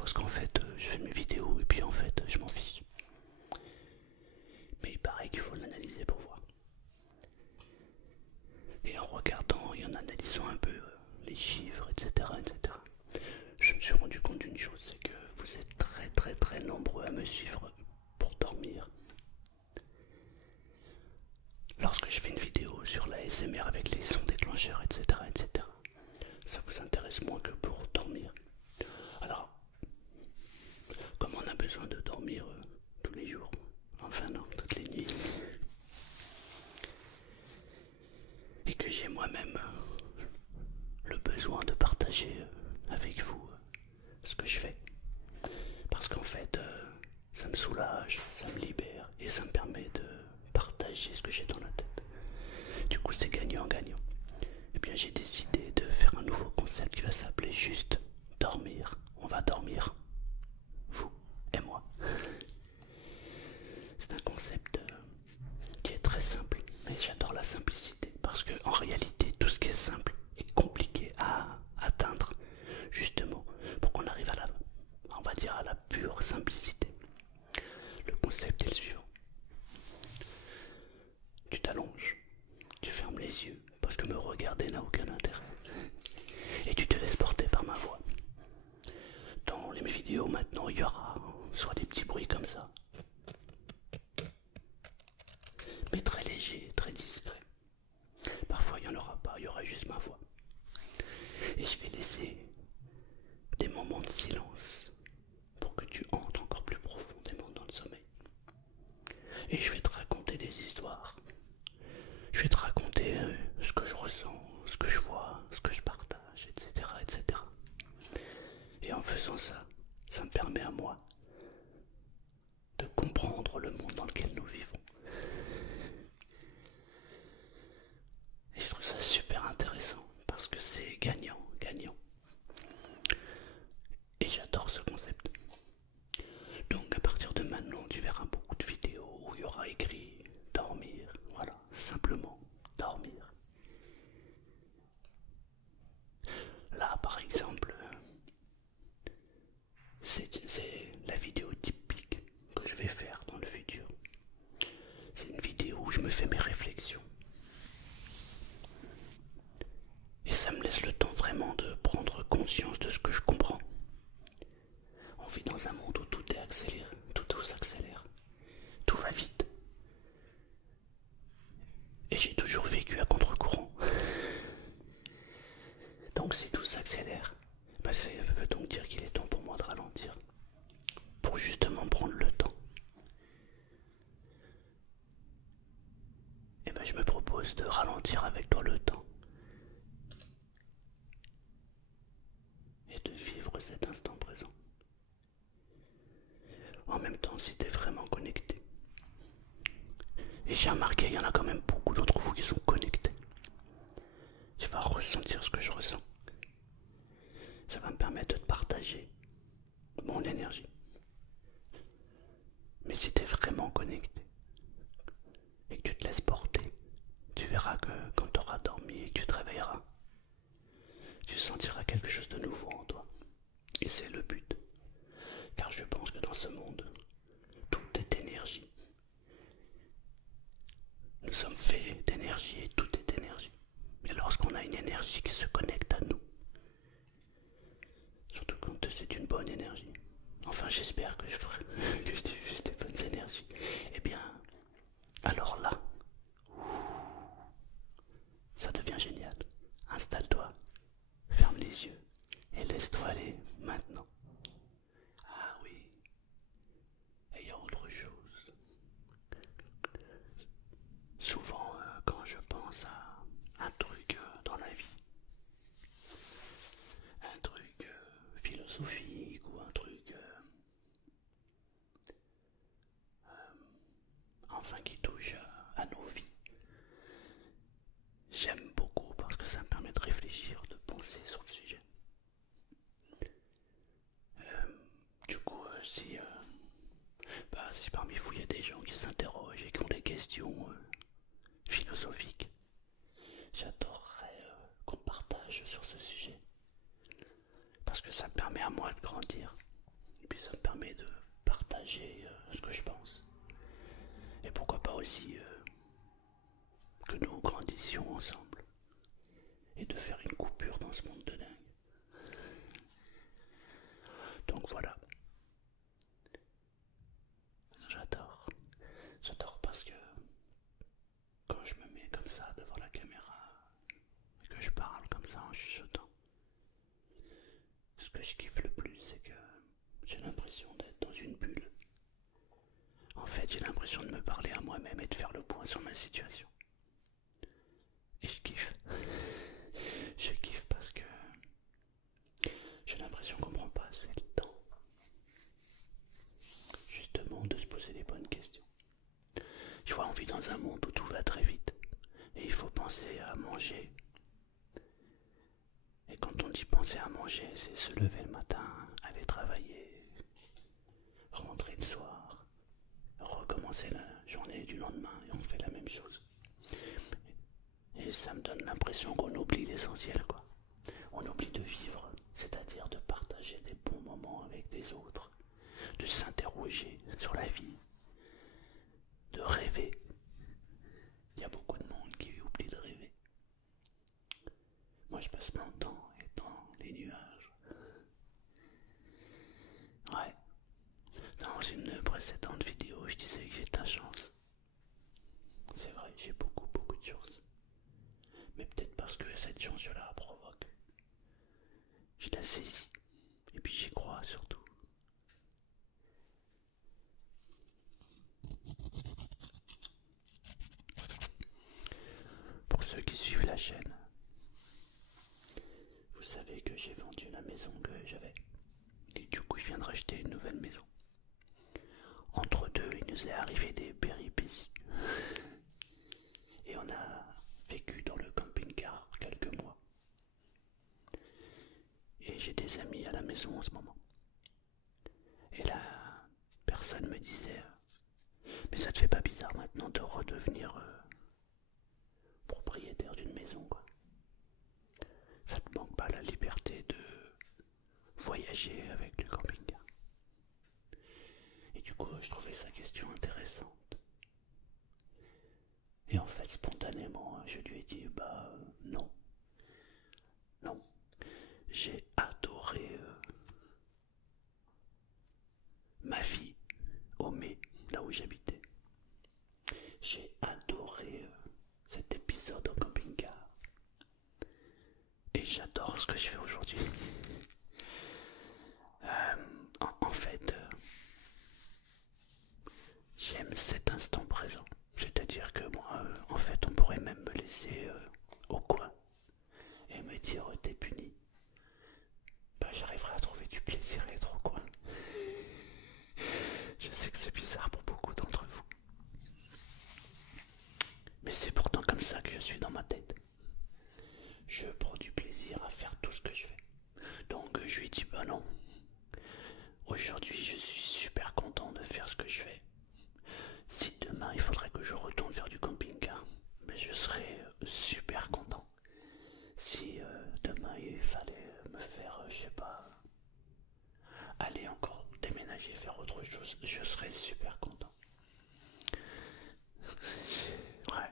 parce qu'en fait, je fais mes vidéos et puis en fait, je m'en fiche. Mais il paraît qu'il faut l'analyser pour voir. Et en regardant et en analysant un peu les chiffres, etc., je me suis rendu compte d'une chose, c'est que vous êtes très nombreux à me suivre pour dormir. Lorsque je fais une vidéo sur la SMR avec les sons déclencheurs, etc., ça vous intéresse moins que pour dormir. Alors, comme on a besoin de dormir tous les jours, enfin non, toutes les nuits, et que j'ai moi-même le besoin de partager avec vous ce que je fais, parce qu'en fait, ça me soulage, ça me libère, et ça me permet de partager ce que j'ai dans la tête. Du coup, c'est gagnant-gagnant. Et bien, j'ai décidé de faire un nouveau concept qui va s'appeler juste dormir. On va dormir, vous et moi. C'est un concept qui est très simple, mais j'adore la simplicité parce que en réalité, tout ce qui est simple est compliqué à atteindre, justement, pour qu'on arrive à la, on va dire, à la pure simplicité. Le concept est le suivant. Tu t'allonges, tu fermes les yeux, parce que me regarder n'a aucun intérêt. Et tu te laisses porter par ma voix. Dans les vidéos maintenant, il y aura soit des petits bruits comme ça, mais très léger, très discret. Parfois il n'y en aura pas, il y aura juste ma voix. Et je vais laisser des moments de silence pour que tu entres encore plus profondément dans le sommeil. Et je vais te raconter des histoires. Je vais te raconter ce que je ressens, ce que je vois, ce que je partage, etc. Et en faisant ça, ça me permet à moi de comprendre le monde dans lequel nous vivons. Et je trouve ça super intéressant parce que c'est gagnant. Et j'adore ce concept. Donc à partir de maintenant, tu verras beaucoup de vidéos où il y aura écrit dormir. Voilà, simplement dormir. Là par exemple, c'est la vidéo typique que je vais faire dans le futur. C'est une vidéo où je me fais mes réflexions. Et ça me laisse le temps vraiment de prendre conscience de ce que je comprends. On vit dans un monde où tout est accéléré, tout s'accélère, tout va vite. Et j'ai toujours vécu à contre-courant. Donc si tout s'accélère, ça veut donc dire qu'il est temps pour moi de ralentir. Pour justement prendre le temps. Et je me propose de ralentir avec toi le temps. Et de vivre cet instant présent. En même temps, si tu es vraiment connecté. Et j'ai remarqué, il y en a quand même beaucoup d'entre vous qui sont connectés. Tu vas ressentir ce que je ressens. Ça va me permettre de te partager mon énergie. Mais si tu es vraiment connecté et que tu te laisses porter, tu verras que quand tu auras dormi et que tu te réveilleras, tu sentiras quelque chose de nouveau en toi. Et c'est le but. Car je pense que dans ce monde, tout est énergie. Nous sommes faits d'énergie et tout est énergie. Et lorsqu'on a une énergie qui se connecte à nous, surtout quand c'est une bonne énergie, enfin j'espère que que je diffuse des bonnes énergies, eh bien, alors là, ça devient génial. Installe-toi, ferme les yeux et laisse-toi aller maintenant. Ah oui, et il y a autre chose. Souvent, quand je pense à un truc dans la vie, un truc philosophique ou un truc enfin qui touche à nos vies, j'aime beaucoup parce que ça me permet de réfléchir, de penser sur le sujet. Du coup, si parmi vous il y a des gens qui s'interrogent et qui ont des questions philosophiques, j'adorerais qu'on partage sur ce sujet. Parce que ça me permet à moi de grandir. partager ce que je pense. Et pourquoi pas aussi que nous grandissions ensemble. Et de faire une coupure dans ce monde de dingue. Donc voilà. J'adore. J'adore parce que quand je me mets comme ça devant la caméra et que je parle comme ça en chuchotant, ce que je kiffe le plus, c'est que j'ai l'impression d'être dans une bulle. En fait, j'ai l'impression de me parler à moi-même et de faire le point sur ma situation. Et je kiffe. Je kiffe parce que j'ai l'impression qu'on prend pas assez le temps, justement, de se poser les bonnes questions. Je vois, on vit dans un monde où tout va très vite. Et il faut penser à manger. Et quand on dit penser à manger, c'est se lever le matin, aller travailler, rentrer le soir, recommencer la journée du lendemain et on fait la même chose. Et ça me donne l'impression qu'on oublie l'essentiel, quoi. On oublie de vivre, c'est-à-dire de partager des bons moments avec des autres, de s'interroger sur la vie, de rêver. Il y a beaucoup de monde qui oublie de rêver. Moi, je passe mon temps dans les nuages. Ouais. Dans une précédente vidéo, je disais que j'ai de la chance. C'est vrai, j'ai beaucoup de chance. Mais peut-être parce que cette chance, je la provoque. Je la saisis. Et puis j'y crois surtout. Pour ceux qui suivent la chaîne, vous savez que j'ai vendu la maison que j'avais. Et du coup, je viens de racheter une nouvelle maison. Entre deux, il nous est arrivé des péripéties. Et on a vécu dans le camping-car quelques mois. Et j'ai des amis à la maison en ce moment. Et la personne me disait, mais ça te fait pas bizarre maintenant de redevenir propriétaire d'une maison, quoi. Ça te manque pas la liberté de voyager avec le camping-car. Et du coup, je trouvais sa question intéressante. Et en fait, spontanément, je lui ai dit, non. Non. J'ai adoré ma vie au Mai, là où j'habitais. J'ai adoré cet épisode au camping-car. Et j'adore ce que je fais aujourd'hui. En fait, j'aime cet instant présent. C'est-à-dire que moi, en fait, on pourrait même me laisser au coin et me dire t'es puni. J'arriverai à trouver du plaisir à être au coin. Je sais que c'est bizarre pour beaucoup d'entre vous. Mais c'est pourtant comme ça que je suis dans ma tête. Je prends du plaisir à faire tout ce que je fais. Donc je lui dis non. Aujourd'hui je suis super content de faire ce que je fais. Si demain il faudrait que je retourne faire du camping-car, je serais super content. Si demain il fallait me faire, je sais pas, aller encore déménager, faire autre chose, je serais super content. Ouais.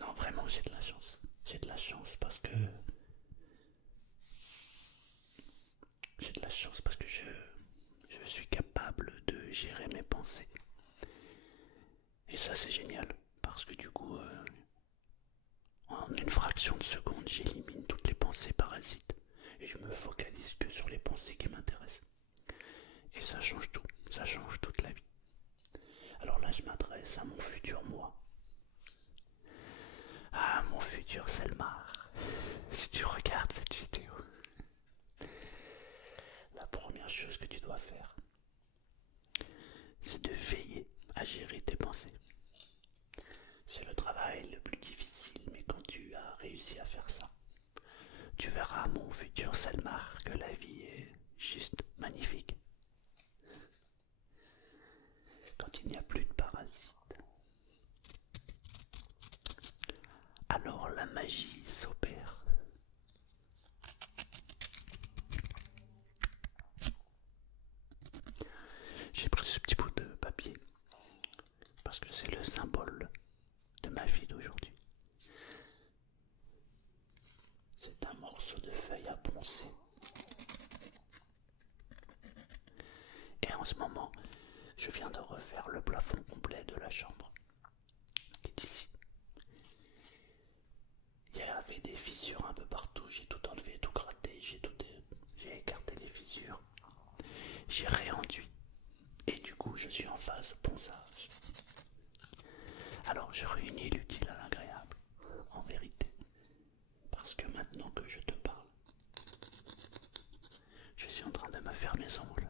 Non, vraiment, j'ai de la chance. J'ai de la chance parce que je suis capable de gérer mes pensées. Et ça, c'est génial parce que du coup, en une fraction de seconde, j'élimine toutes les pensées parasites et je me focalise que sur les pensées qui m'intéressent. Et ça change tout, ça change toute la vie. Alors là, je m'adresse à mon futur moi. Ah, mon futur Selmar, si tu regardes cette vidéo, la première chose que tu dois faire, c'est de veiller à gérer tes pensées. C'est le travail le plus difficile, mais quand tu as réussi à faire ça, tu verras, mon futur Selmar, que la vie est juste magnifique. Quand il n'y a plus de parasites, alors la magie s'opère. J'ai pris ce petit bout de en ce moment, je viens de refaire le plafond complet de la chambre qui est ici. Il y avait des fissures un peu partout, j'ai tout enlevé, tout gratté, j'ai écarté les fissures, j'ai réenduit et du coup je suis en phase ponçage. Alors je réunis l'utile à l'agréable, en vérité, parce que maintenant que je te parle, je suis en train de me faire mes ongles.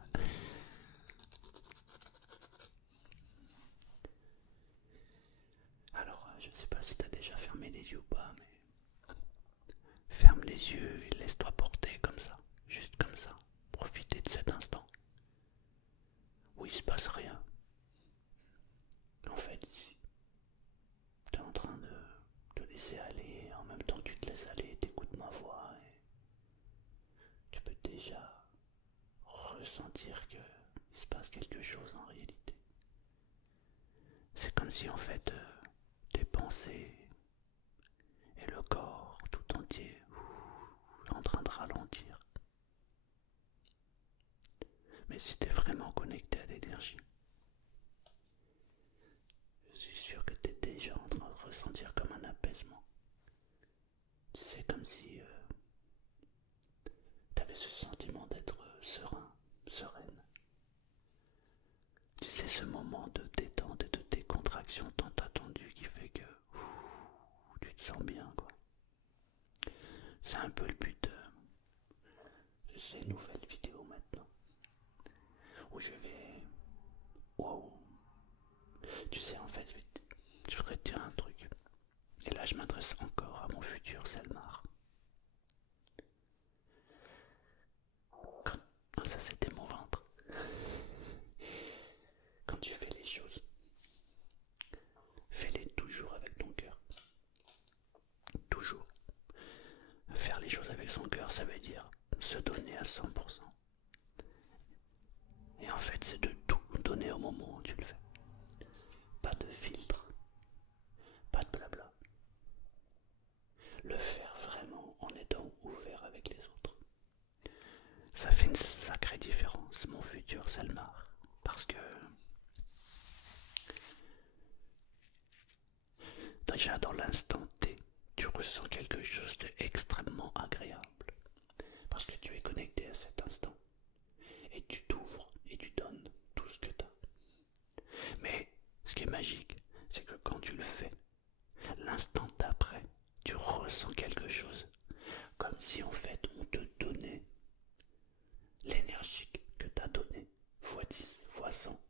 Alors je sais pas si tu as déjà fermé les yeux ou pas, mais ferme les yeux et laisse-toi porter comme ça, juste comme ça. Profitez de cet instant où il se passe rien. En fait, tu es en train de te laisser aller, en même temps que tu te laisses aller, t'écoutes ma voix et tu peux déjà ressentir qu'il se passe quelque chose en réalité. C'est comme si en fait tes pensées et le corps tout entier en train de ralentir. Mais si tu es vraiment connecté à l'énergie, je suis sûr que tu es déjà en train de ressentir comme un apaisement. C'est comme si tu avais ce sentiment d'être serein, sereine. Tu sais, ce moment de détente et de décontraction tant attendu qui fait que tu te sens bien, quoi. C'est un peu le but de ces nouvelles vidéos maintenant, où je vais... Wow. Tu sais, en fait, je voudrais te dire un truc. Et là, je m'adresse encore à mon futur Selmar. Ça, c'était mon ventre. Quand tu fais les choses, fais-les toujours avec ton cœur. Toujours. Faire les choses avec son cœur, ça veut dire se donner à 100%. Et en fait, c'est de tout donner au moment où tu le fais. Pas de filtre, pas de blabla. Le faire vraiment en étant ouvert avec les autres. Ça fait une sacrée différence, mon futur Selmar. Parce que déjà dans l'instant T, tu ressens quelque chose d'extrêmement agréable. Parce que tu es connecté à cet instant. Et tu t'ouvres et tu donnes tout ce que tu as. Mais ce qui est magique, c'est que quand tu le fais, l'instant d'après, tu ressens quelque chose. Comme si en fait on te donnait l'énergie que tu as donnée, fois 10, fois 100.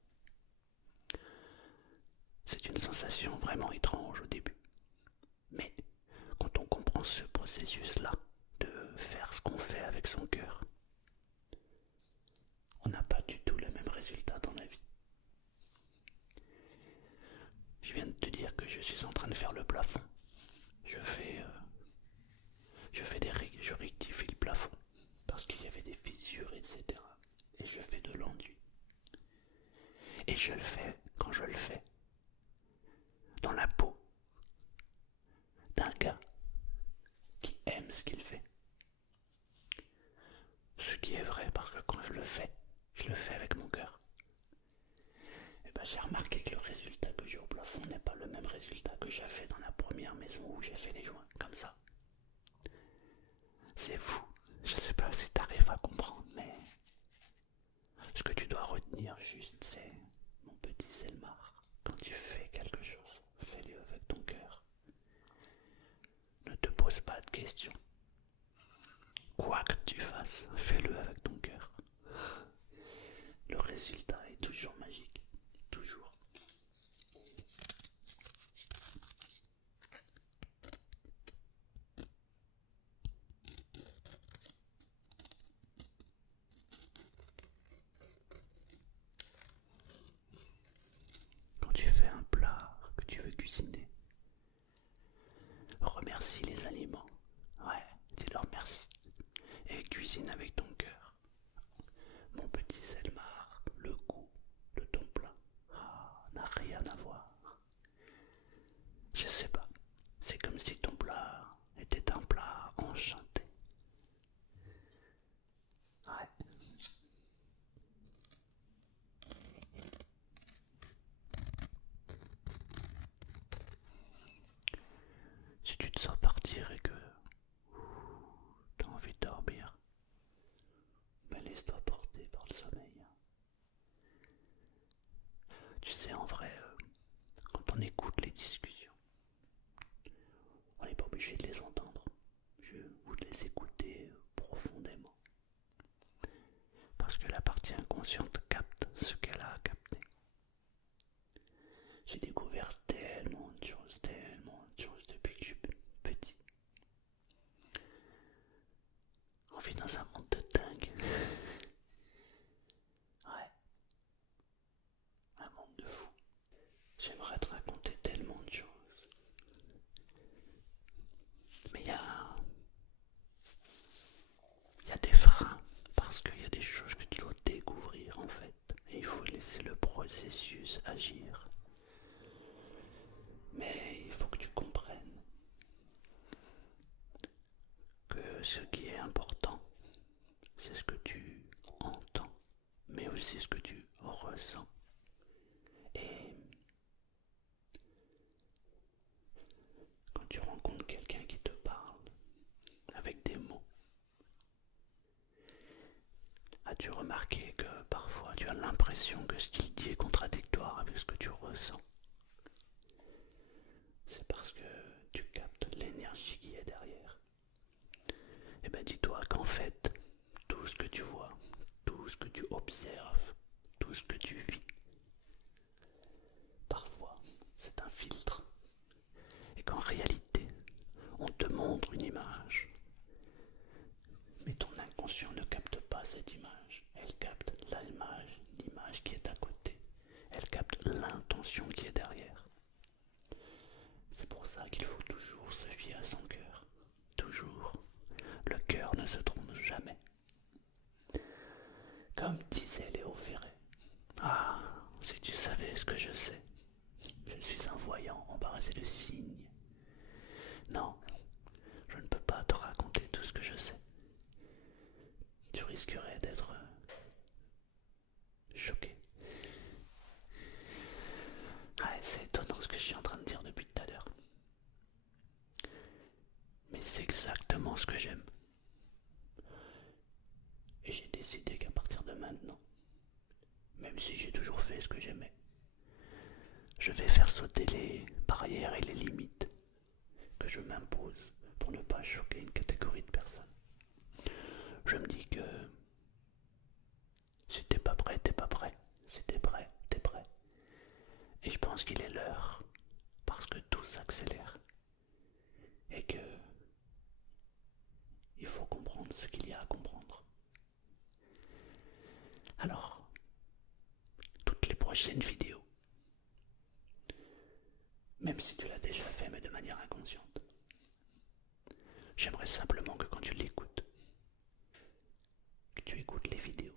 C'est une sensation vraiment étrange au début. Mais quand on comprend ce processus-là, de faire ce qu'on fait avec son cœur, on n'a pas du tout le même résultat dans la vie. Je viens de te dire que je suis en train de faire le plafond. Je rectifie le plafond parce qu'il y avait des fissures, etc. Et je fais de l'enduit. Et je le fais quand je le fais dans la peau d'un gars qui aime ce qu'il fait. Ce qui est vrai parce que quand je le fais avec mon cœur. Et ben j'ai remarqué que le résultat que j'ai au plafond n'est pas le même résultat que j'ai fait dans la première maison où j'ai fait les joints, comme ça. C'est fou. Je sais pas si tu arrives à comprendre, mais ce que tu dois retenir juste, c'est mon petit Selmar. Quand tu fais quelque chose, fais-le avec ton cœur. Ne te pose pas de questions. Quoi que tu fasses, fais-le avec ton cœur. Le résultat est toujours magique. Toujours. Quand tu fais un plat que tu veux cuisiner, remercie les aliments. Ouais, dis-leur merci. Et cuisine avec ton cœur. Mon petit Selmar, le Tu sais, en vrai, quand on écoute les discussions, on n'est pas obligé de les entendre ou de les écouter profondément. Parce que la partie inconsciente capte ce qu'elle a à capter. J'ai découvert tellement de choses depuis que je suis petit. On vit dans un monde de dingue. Ouais, un monde de fou. J'aimerais te raconter tellement de choses. Mais il y a des freins. Parce qu'il y a des choses que tu dois découvrir en fait. Et il faut laisser le processus agir. Mais il faut que tu comprennes que ce qui est important, c'est ce que tu entends, mais aussi ce que tu ressens. Et quand tu rencontres quelqu'un qui te parle avec des mots, as-tu remarqué que parfois tu as l'impression que ce qu'il dit est contradictoire avec ce que tu ressens? C'est parce que tu captes l'énergie qui est derrière. Et bien dis-toi qu'en fait, tout ce que tu vois, tout ce que tu observes, tout ce que tu vis, parfois c'est un filtre. Et qu'en réalité, on te montre une image, mais ton inconscient ne capte pas cette image. Elle capte l'image qui est à côté. Elle capte l'intention qui est derrière. C'est pour ça qu'il faut toujours se fier à son cœur. Toujours. Le cœur ne se trompe jamais. Comme disait Léo Ferré. Ah, si tu savais ce que je sais. Je suis un voyant embarrassé de signes. Non, je ne peux pas te raconter tout ce que je sais. Tu risquerais d'être choqué. Ah, c'est étonnant ce que je suis en train de dire depuis tout à l'heure. Mais c'est exactement ce que j'aime. Et j'ai décidé qu'à partir de maintenant, même si j'ai toujours fait ce que j'aimais, je vais faire sauter les barrières et les limites que je m'impose pour ne pas choquer une catégorie de personnes. Je me dis que si t'es pas prêt, t'es pas prêt. Si t'es prêt, t'es prêt. Et je pense qu'il est l'heure, parce que tout s'accélère. Et que il faut comprendre ce qu'il y a à comprendre. Alors, toutes les prochaines vidéos, même si tu l'as déjà fait mais de manière inconsciente, j'aimerais simplement que quand tu l'écoutes, que tu écoutes les vidéos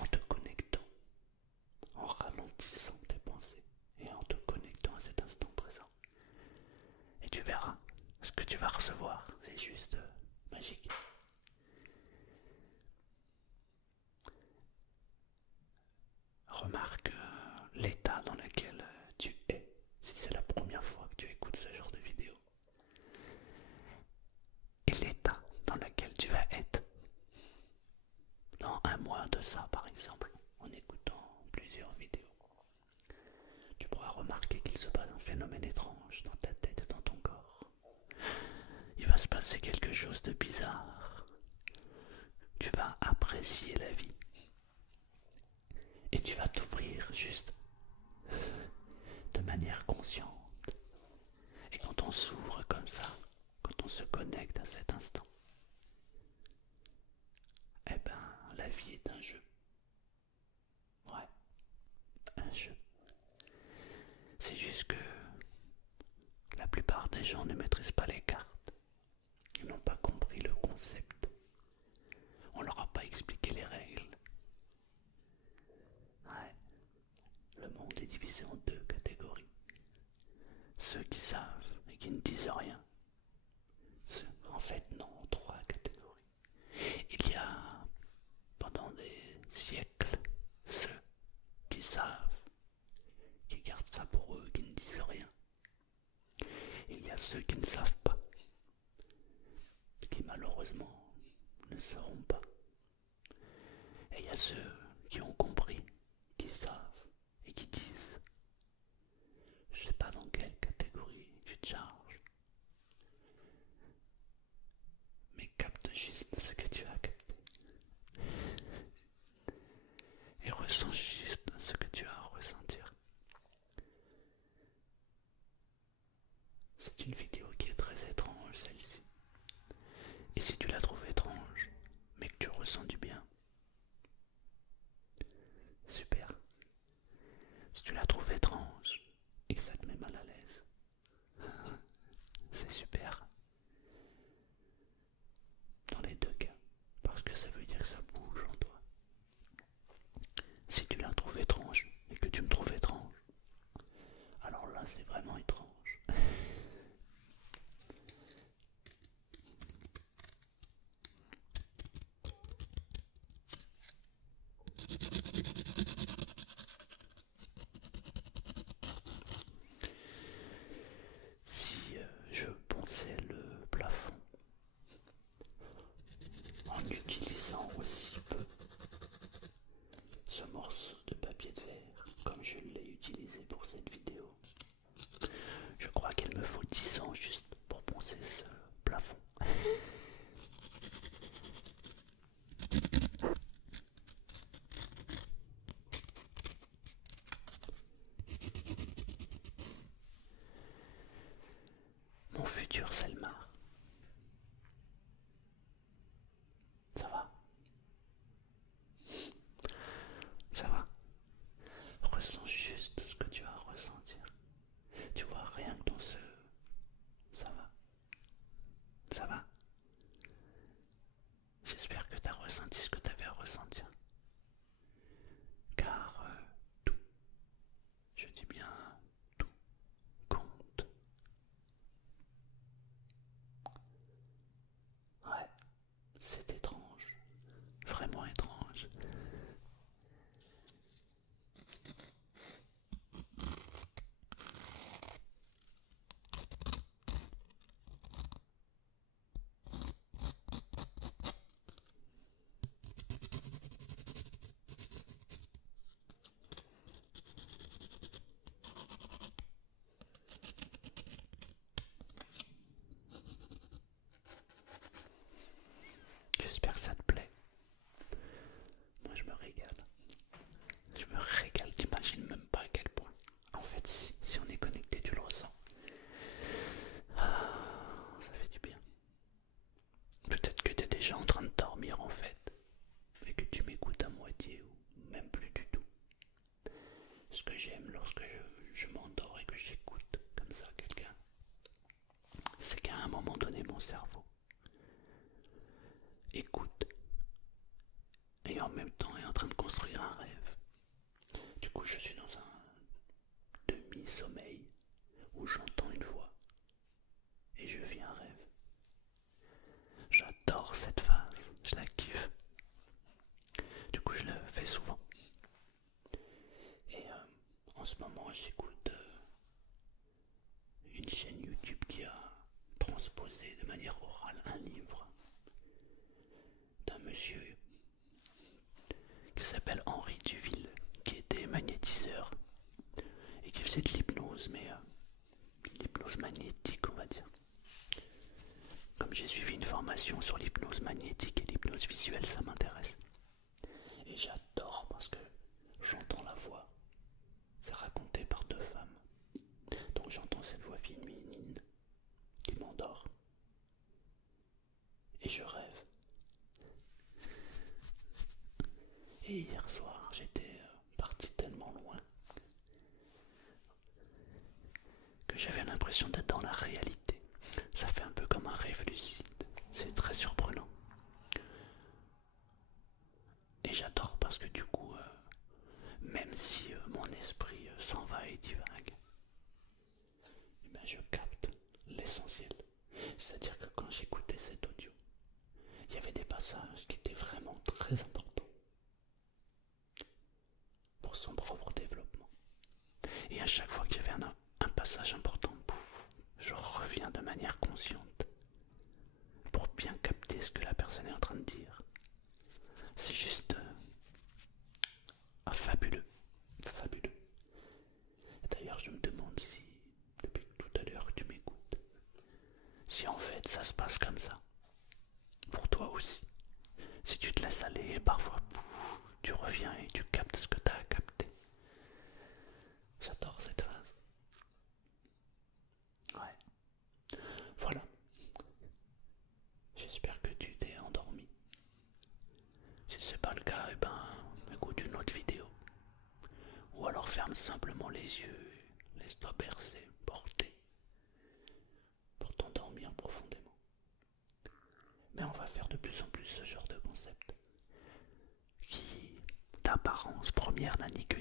en te connectant, en ralentissant tes pensées et en te connectant à cet instant présent. Et tu verras, ce que tu vas recevoir, c'est juste magique. Remarque l'état dans lequel tu es, si c'est la première fois que tu écoutes ce genre de vidéo. Et l'état dans lequel tu vas être dans un mois de ça, par exemple, en écoutant plusieurs vidéos. Tu pourras remarquer qu'il se passe un phénomène étrange dans ta tête et dans ton corps. Il va se passer quelque chose de bizarre. Tu vas apprécier la vie. Et tu vas t'ouvrir juste de manière consciente. Et quand on s'ouvre comme ça, quand on se connecte à cet instant, eh ben, la vie est un jeu. Ouais, un jeu. C'est juste que la plupart des gens ne maîtrisent pas les cartes. Ils n'ont pas compris le concept. On leur a pas expliqué les règles. Ouais. Le monde est divisé en deux catégories. Ceux qui savent et qui ne disent rien. En fait, non, trois catégories. Il y a, pendant des siècles, ceux qui savent, qui gardent ça pour eux, qui ne disent rien. Il y a ceux qui ne savent pas, qui malheureusement ne sauront pas. Et il y a ceux qui ont compris, qui savent Ressens juste ce que tu as à ressentir. C'est une vidéo qui est très étrange, celle-ci. Et si tu la trouves étrange, mais que tu ressens du bien, super. Si tu la trouves étrange et que ça te met mal à l'aise, c'est super. Dans les deux cas, parce que ça veut dire que ça bouge en toi. Si tu la trouves étrange et que tu me trouves étrange, alors là c'est vraiment étrange. Si je ponçais le plafond en utilisant aussi peu ce morceau de papier de verre comme je l'ai utilisé pour cette vidéo, je crois qu'il me faut 10 ans juste pour poncer ce plafond. Mon futur Selmar, ça va? Ça va? Ressens juste ce que tu as à ressentir. Tu vois, rien que dans ce... Ça va? Ça va? J'espère que tu as ressenti ce que tu avais à ressentir. Car tout, je dis bien tout, compte. Ouais, c'est étrange. Vraiment étrange. J'espère que ça te plaît. Moi je me régale. Je me régale, t'imagines même pas à quel point. En fait, si on est connecté, tu le ressens. Ah, ça fait du bien. Peut-être que tu es déjà en train de dormir en fait, et que tu m'écoutes à moitié ou même plus du tout. Ce que j'aime lorsque je m'endors et que j'écoute comme ça quelqu'un, c'est qu'à un moment donné, mon cerveau écoute et en même temps est en train de construire un rêve. Du coup, je suis dans un demi-sommeil où j'entends une voix et je vis un rêve. J'adore cette phase, je la kiffe. Du coup, je le fais souvent. Et en ce moment, j'écoute une chaîne YouTube qui a transposé de manière orale un livre d'un monsieur qui s'appelle Henri Duville, qui était magnétiseur et qui faisait de l'hypnose, mais l'hypnose magnétique, on va dire. Comme j'ai suivi une formation sur l'hypnose magnétique et l'hypnose visuelle, ça m'intéresse. Et j'adore parce que j'entends la voix. C'est raconté par deux femmes. Donc j'entends cette voix féminine qui m'endort. Et je rêve. Et hier soir, j'étais parti tellement loin que j'avais l'impression d'être dans la réalité. Ça fait un peu comme un rêve lucide. C'est très surprenant. Et j'adore parce que du coup, même si mon esprit s'en va et divague, eh ben, je capte l'essentiel. C'est-à-dire que quand j'écoutais cet audio, il y avait des passages qui étaient vraiment très importants pour son propre développement. Et à chaque fois qu'il y avait un passage important, pouf, je reviens de manière consciente pour bien capter ce que la personne est en train de dire. C'est juste fabuleux, fabuleux. D'ailleurs, je me demande si, depuis tout à l'heure que tu m'écoutes, si en fait ça se passe comme ça, pour toi aussi. Si tu te laisses aller et parfois, pouf, tu reviens et tu captes ce que tu Ferme simplement les yeux, laisse-toi bercer, porter, pour t'endormir profondément. Mais on va faire de plus en plus ce genre de concept, qui d'apparence première n'a ni queue